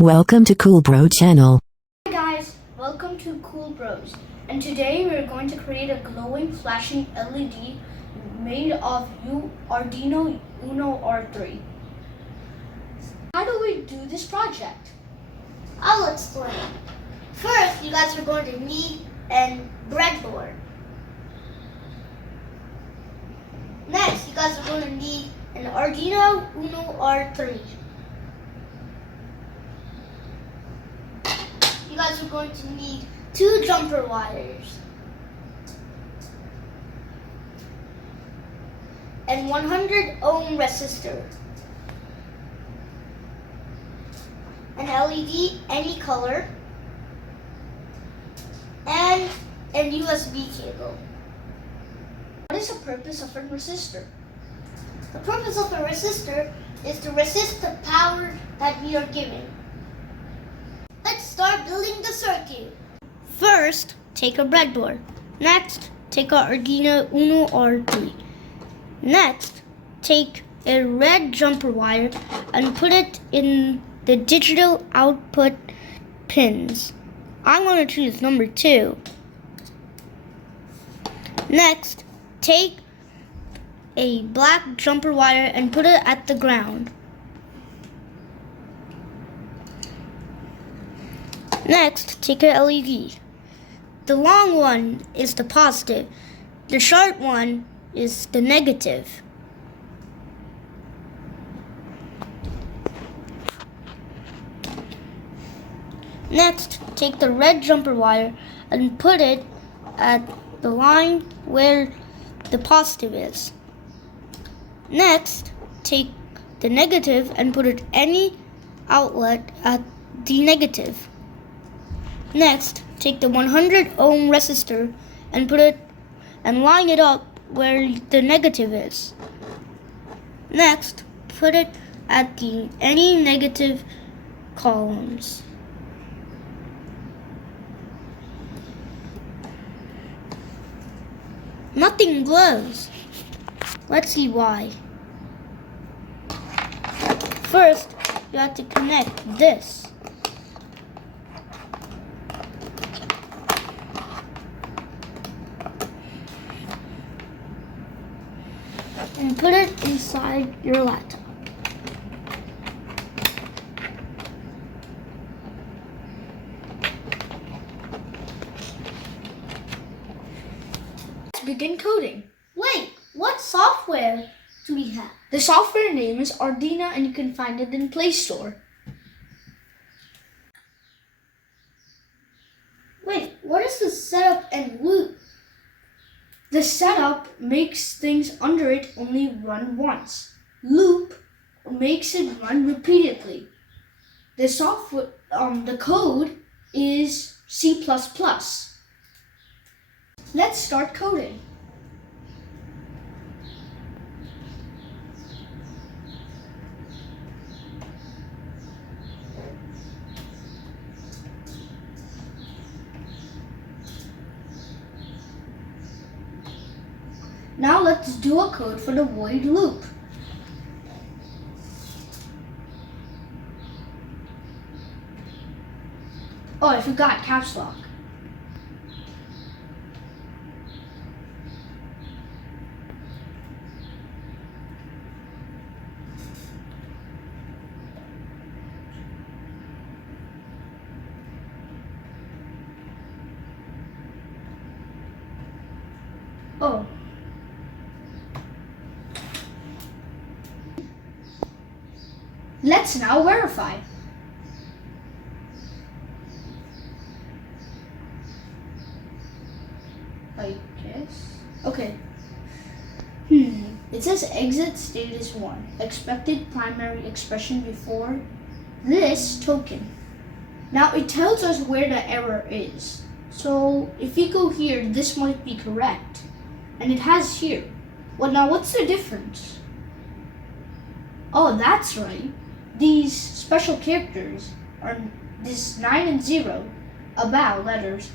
Welcome to Cool Bro channel. Hi guys, welcome to Cool Bros, and today we're going to create a glowing flashing LED made of Arduino Uno R3. How do we do this project? I'll explain. First, you guys are going to need a breadboard. Next, you guys are going to need an Arduino Uno R3. You guys are going to need 2 jumper wires and 100 ohm resistor, an LED any color, and a USB cable. What is the purpose of a resistor? The purpose of a resistor is to resist the power that we are giving. Let's start building the circuit. First, take a breadboard. Next, take a Arduino Uno R3. Next, take a red jumper wire and put it in the digital output pins. I'm going to choose number 2. Next, take a black jumper wire and put it at the ground. Next, take a LED. The long one is the positive. The short one is the negative. Next, take the red jumper wire and put it at the line where the positive is. Next, take the negative and put it any outlet at the negative. Next, take the 100 ohm resistor and put it and line it up where the negative is. Next, put it at the any negative columns. Nothing glows. Let's see why. First, you have to connect this. And put it inside your laptop. Let's begin coding. Wait, what software do we have? The software name is Arduino and you can find it in Play Store. Wait, what is the setup and loop? The setup makes things under it only run once. Loop makes it run repeatedly. The software, the code is C++. Let's start coding. Now let's do a code for the void loop. Oh, I forgot caps lock. Oh. Let's now verify. I guess. Okay. It says exit status 1. Expected primary expression before this token. Now it tells us where the error is. So if we go here, this might be correct. And it has here. Well, now what's the difference? Oh, that's right. These special characters are this 9 and 0 about letters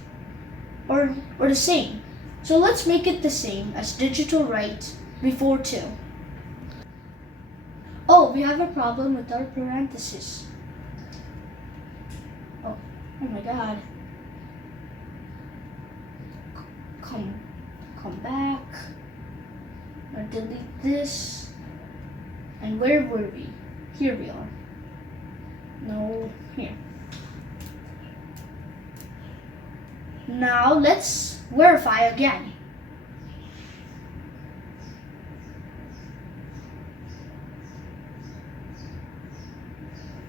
or the same. So let's make it the same as digital right before 2. Oh, we have a problem with our parentheses. Oh my god. Come back. Now delete this. And where were we? Here we are. No, here. Now let's verify again.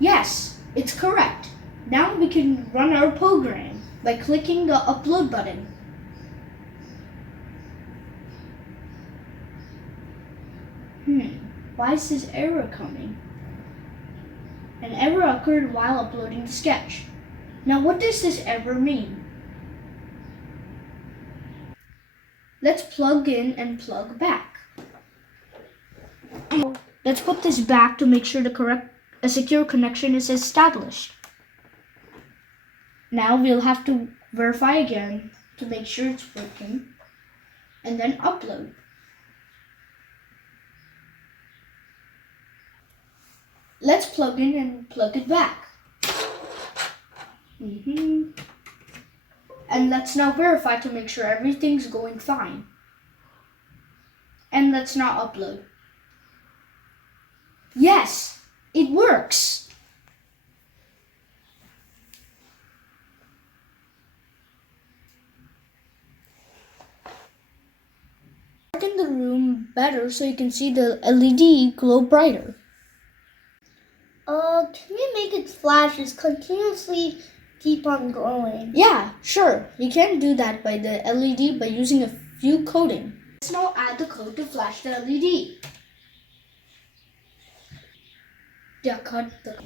Yes, it's correct. Now we can run our program by clicking the upload button. Why is this error coming? An error occurred while uploading the sketch. Now what does this error mean? Let's plug in and plug back. Let's put this back to make sure a secure connection is established. Now we'll have to verify again to make sure it's working and then upload. Let's plug in and plug it back. And let's now verify to make sure everything's going fine. And let's now upload. Yes, it works. Darken the room better so you can see the LED glow brighter. Can you make it flashes continuously keep on glowing? Yeah, sure. You can do that by the LED by using a few coding. Let's now add the code to flash the LED. Yeah, cut the...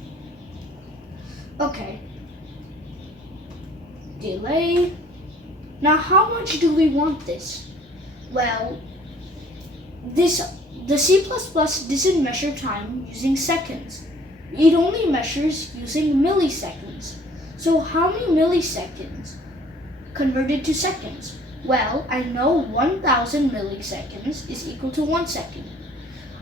Okay. Delay. Now how much do we want this? Well, the C++ doesn't measure time using seconds. It only measures using milliseconds. So how many milliseconds converted to seconds? Well, I know 1000 milliseconds is equal to 1 second.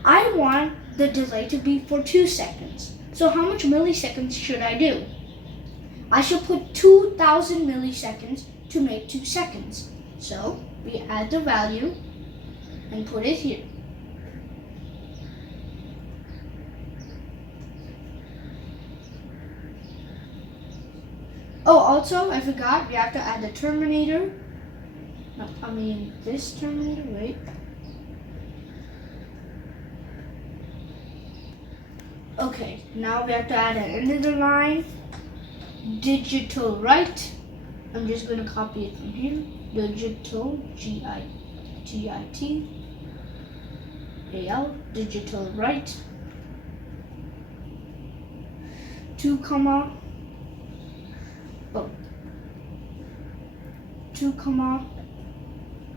I want the delay to be for 2 seconds. So how much milliseconds should I do? I should put 2000 milliseconds to make 2 seconds. So we add the value and put it here. Oh, also, I forgot, we have to add the terminator. No, this terminator, wait. Okay, now we have to add an end of the line. Digital write. I'm just going to copy it from here. Digital, G-I-T-A-L, digital write. 2 comma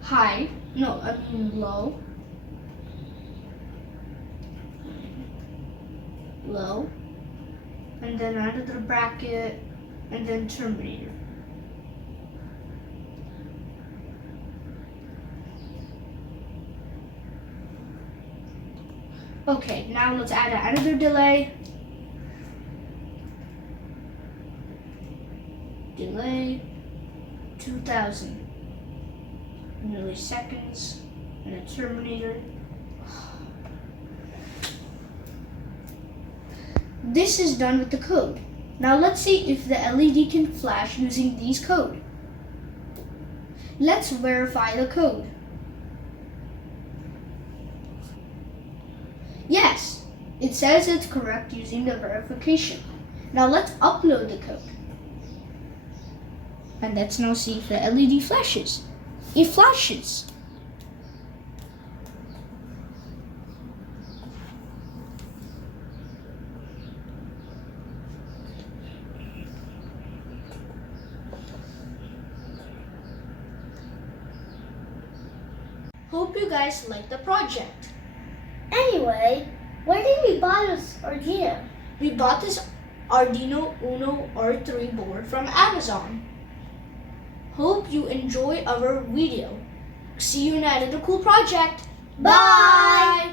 high, low, and then another bracket, and then terminator. Okay, now let's add another delay. Delay 2000 milliseconds and a terminator. This is done with the code. Now let's see if the LED can flash using these code. Let's verify the code. Yes, it says it's correct using the verification. Now let's upload the code. And let's now see if the LED flashes. It flashes. Hope you guys like the project. Anyway, where did we buy this Arduino? We bought this Arduino Uno R3 board from Amazon. Hope you enjoy our video. See you in another cool project. Bye!